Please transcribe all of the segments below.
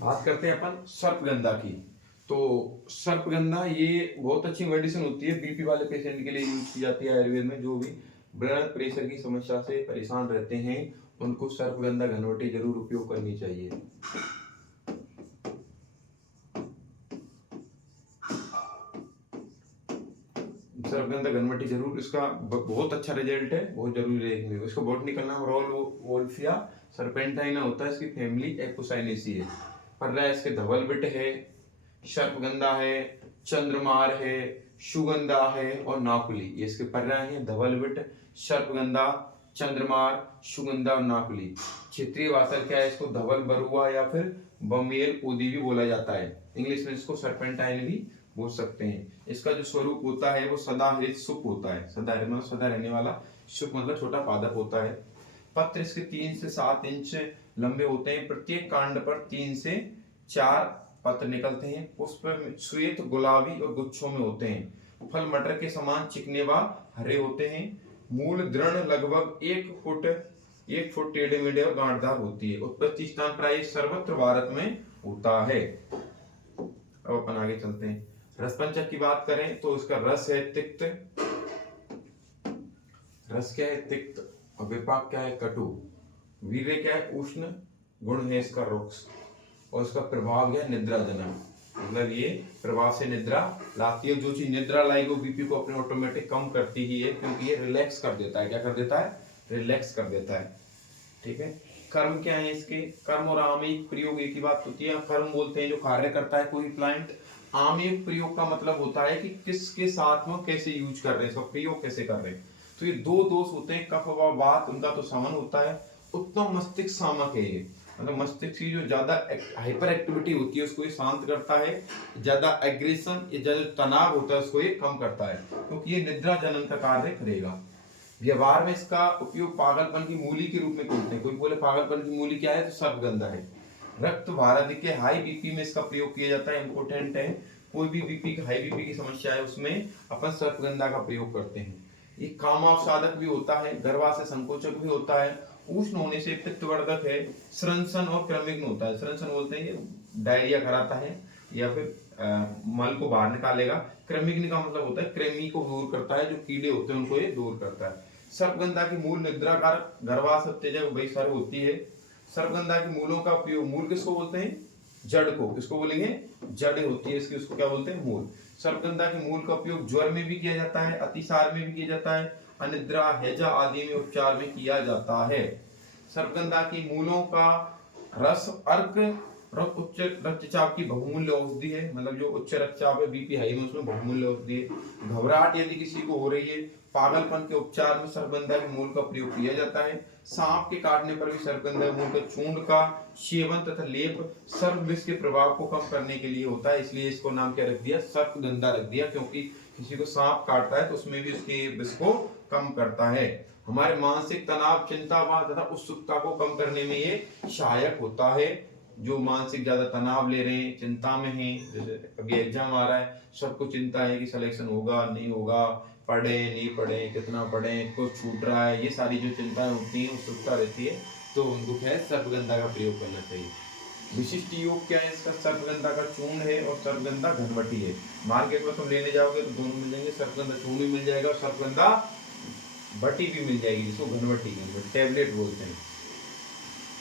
बात करते हैं अपन सर्पगंधा की। तो सर्पगंधा ये बहुत अच्छी मेडिसिन होती है, बीपी वाले पेशेंट के लिए यूज की जाती है आयुर्वेद में। जो भी ब्लड प्रेशर की समस्या से परेशान रहते हैं उनको सर्पगंधा घनवटी जरूर उपयोग करनी चाहिए। सर्पगंधा घनवटी जरूर, इसका बहुत अच्छा रिजल्ट है, बहुत जरूरी है। इसको बॉटनिकल नाम रोल वोल्फिया सर्पेंटाइना होता है। इसकी फैमिली एपोसाइनेसी है। पर्याय इसके धवलबिट है, सर्पगंधा है, चंद्रमार है, सुगंधा है और नाकुली। ये इसके पर्याय हैं, धवलबिट, सर्पगंधा, चंद्रमार, सुगंधा और नाकुली। क्षेत्रीय भाषा क्या है, इसको धवल बरुआ या फिर बमेल पूदी भी बोला जाता है। इंग्लिश में इसको सर्पेंटाइन भी बोल सकते हैं। इसका जो स्वरूप होता है वो सदाहरित सुप होता है। सदाहरित मतलब सदा रहने वाला, सुप मतलब छोटा पादप होता है। पत्र इसके 3 से 7 इंच लंबे होते हैं। प्रत्येक कांड पर 3 से 4 पत्र निकलते हैं। पुष्प श्वेत गुलाबी और गुच्छों में होते हैं। फल मटर के समान चिकने व हरे होते हैं। मूल दृढ़ लगभग 1 फुट टेढ़े मेढ़े और गांठदार होती है। उत्पत्ति स्थान प्राय सर्वत्र भारत में होता है। अब अपन आगे चलते हैं। रसपंचक की बात करें तो इसका रस है तिक्त, रस क्या है तिक्त, और विपाक क्या है कटु, वीर्य क्या है उष्ण, गुण है इसका रुक्ष, और इसका प्रभाव है निद्राजनक। मतलब ये प्रभाव से निद्रा लाती है। जो चीज निद्रा लाएगी वो बीपी को अपने ऑटोमेटिक कम करती ही है, क्योंकि ये रिलैक्स कर देता है। क्या कर देता है? रिलैक्स कर देता है। ठीक है। कर्म क्या है इसके? कर्म और आमयिक प्रयोग एक ही बात होती है। कर्म बोलते हैं जो कार्य करता है कोई प्लांट। आमयिक प्रयोग का मतलब होता है कि किसके साथ में कैसे यूज कर रहे हैं, इसका प्रयोग कैसे कर रहे हैं। तो ये दो दोष होते हैं, कफ व वात, उनका तो समन होता है। उत्तम मस्तिष्क सामक है ये, मतलब मस्तिष्क की जो ज्यादा हाइपर एक्टिविटी होती है उसको ये शांत करता है। ज्यादा एग्रेशन या ज्यादा तनाव होता है उसको ये कम करता है, क्योंकि ये निद्रा जनन का कार्य करेगा। व्यवहार में इसका उपयोग पागलपन की मूली के रूप में करते हैं। कोई बोले पागलपन की मूली क्या है, तो सर्पगंधा है। रक्त भार अधिक के हाई बीपी में इसका प्रयोग किया जाता है, इंपोर्टेंट है। कोई भी बीपी हाई बीपी की समस्या है उसमें अपन सर्पगंधा का प्रयोग करते हैं। ये कामावसाधक भी होता है, गर्भाशय संकोचक भी होता है, उष्ण होने से पित्तवर्धक है, श्रंसन और क्रमिग्न होता है। श्रंसन बोलते हैं ये डायरिया कराता है या फिर मल को बाहर निकालेगा। क्रमिग्न का मतलब होता है कृमि को दूर करता है, जो कीड़े होते हैं उनको ये दूर करता है। सर्पगंधा की मूल निद्राकारक, गर्भाशय उत्तेजक वही सारी होती है। सर्पगंधा के मूलों का उपयोग, मूल किसको बोलते हैं? जड़ को। किसको बोलेंगे? जड़ होती है इसकी, उसको क्या बोलते हैं? मूल। सर्पगंधा के मूल का उपयोग ज्वर में भी किया जाता है, अतिसार में भी किया जाता है, अनिद्रा, हैजा आदि में उपचार में किया जाता है। सर्पगंधा की मूलों का रस अर्क उच्च रक्तचाप की बहुमूल्य औषधि है। मतलब जो उच्च रक्तचाप है, बीपी हाई में, उसमें बहुमूल्य औषधि है। घबराहट यदि किसी को हो रही है, पागलपन के उपचार में सर्पगंधा के मूल का प्रयोग किया जाता है। सांप के काटने पर भी सर्पगंधा मूल के चूर्ण का सेवन तथा लेप सर्प विष के प्रभाव को कम करने के लिए होता है। इसलिए इसको नाम क्या रख दिया? सर्पगंधा रख दिया, क्योंकि किसी को सांप काटता है तो उसमें भी उसके विष को कम करता है। हमारे मानसिक तनाव, चिंता तथा उत्सुकता को कम करने में ये सहायक होता है। जो मानसिक ज्यादा तनाव ले रहे हैं, चिंता में हैं, जैसे अभी एग्जाम आ रहा है, सबको चिंता है कि सिलेक्शन होगा नहीं होगा, पढ़े नहीं पढ़े, कितना पढ़े, कुछ छूट रहा है, ये सारी जो चिंताएं होती हैं, उत्सुकता रहती है, तो उनको क्या है, सर्पगंधा का प्रयोग करना चाहिए। विशिष्ट योग क्या है इसका? सर्पगंधा का चूर्ण है और सर्पगंधा घनवटी है। मार्केट में तुम लेने जाओगे तो दोनों मिल जाएंगे, सर्पगंधा चूर्ण भी मिल जाएगा और सर्पगंधा बटी भी मिल जाएगी, जिसको घनवटी टैबलेट बोलते हैं।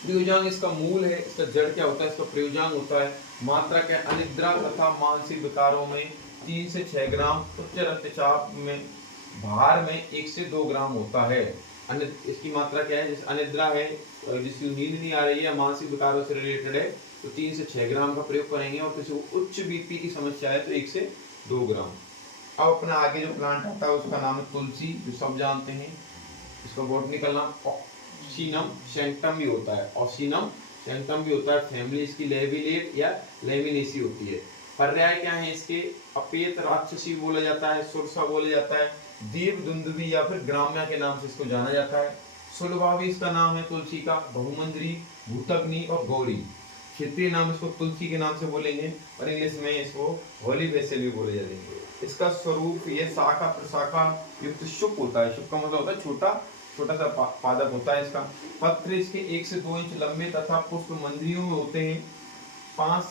प्रयोजांग इसका मूल है। इसका जड़ क्या होता है? इसका प्रयोजांग होता है। मात्रा क्या? अनिद्रा तथा मानसिक विकारों में 3 से 6 ग्राम, उच्च रक्तचाप में भार में 1 से 2 ग्राम होता है। इसकी मात्रा क्या है? जैसे अनिद्रा है, जिसकी नींद नहीं आ रही है या मानसिक विकारों से रिलेटेड है, तो 3 से 6 ग्राम का प्रयोग करेंगे। और किसी को उच्च बीपी की समस्या है तो 1 से 2 ग्राम। अब अपना आगे जो प्लांट आता है उसका नाम है तुलसी, जो सब जानते हैं। इसका बॉटनिकल नाम ऑक्सीनम सैंक्टम भी होता है, ऑक्सीनम सैंक्टम भी होता है। फैमिली इसकी लेविलेट या लेमिनेसी होती है। पर्याय क्या है इसके? अपेत राक्षसी बोला जाता है, सुरसा बोला जाता है, देव दुंदुभी या फिर ग्राम्या के नाम से इसको जाना जाता है। सुलभा भी इसका नाम है तुलसी का, बहुमंद्री, भूतग्नि और गौरी। क्षेत्रीय नाम इसको तुलसी के नाम से बोलेंगे और इंग्लिश में इसको होली बेसिल भी बोले जाएंगे। इसका स्वरूप ये शाखा प्रशाखा युक्त शुक होता है। शुक का मतलब होता है छोटा छोटा सा पादप होता है इसका। पत्र इसके 1 से 2 इंच लंबे तथा पुष्प मंद्रियों में होते हैं। 5